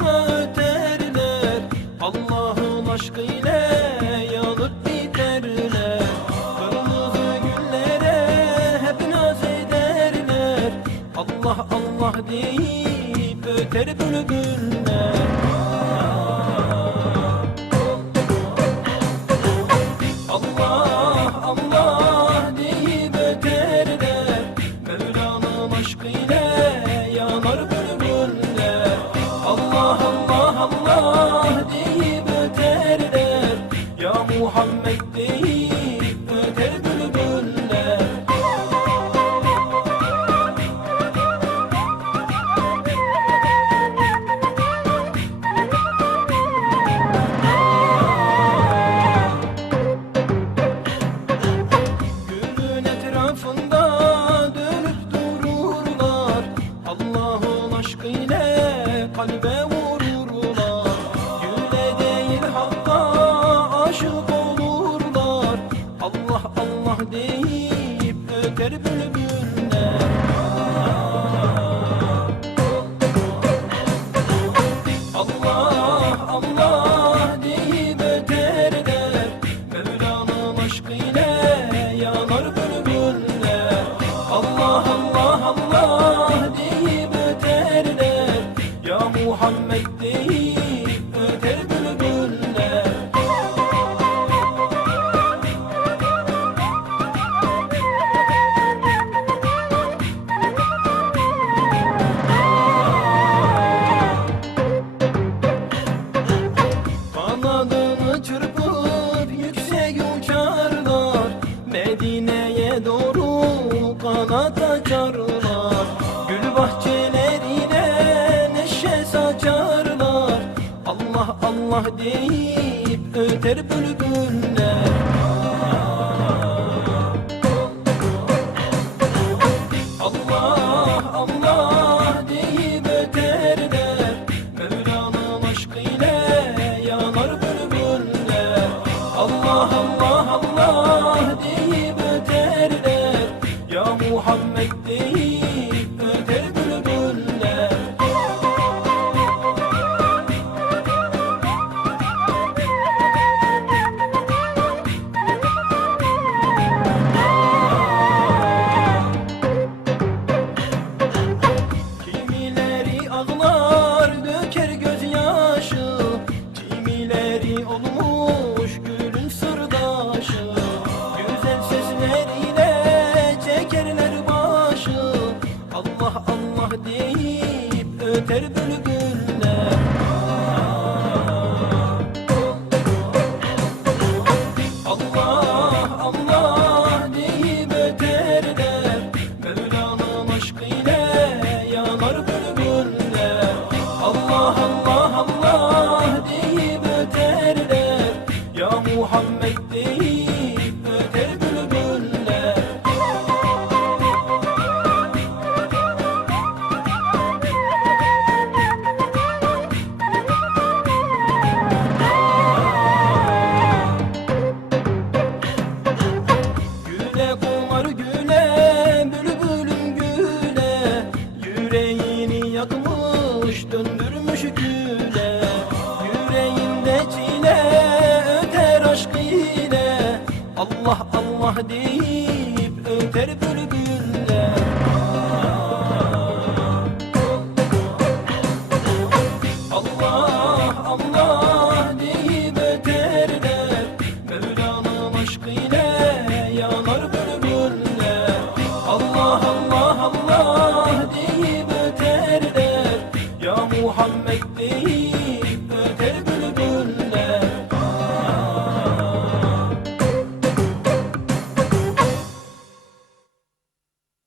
Derha öterler. Allah'ın aşkı ile yanıp biterler. Kırmızı güllere hep naz ederler. Allah Allah deyip öter bülbül kalbe vururlar. Güle değil hatta aşık olurlar. Allah Allah değil. kanat açarlar Gül bahçelerine neşe saçarlar. Allah Allah deyip öter bülbül Muhammed değil öter bülbüller Güne kumar gün وحدي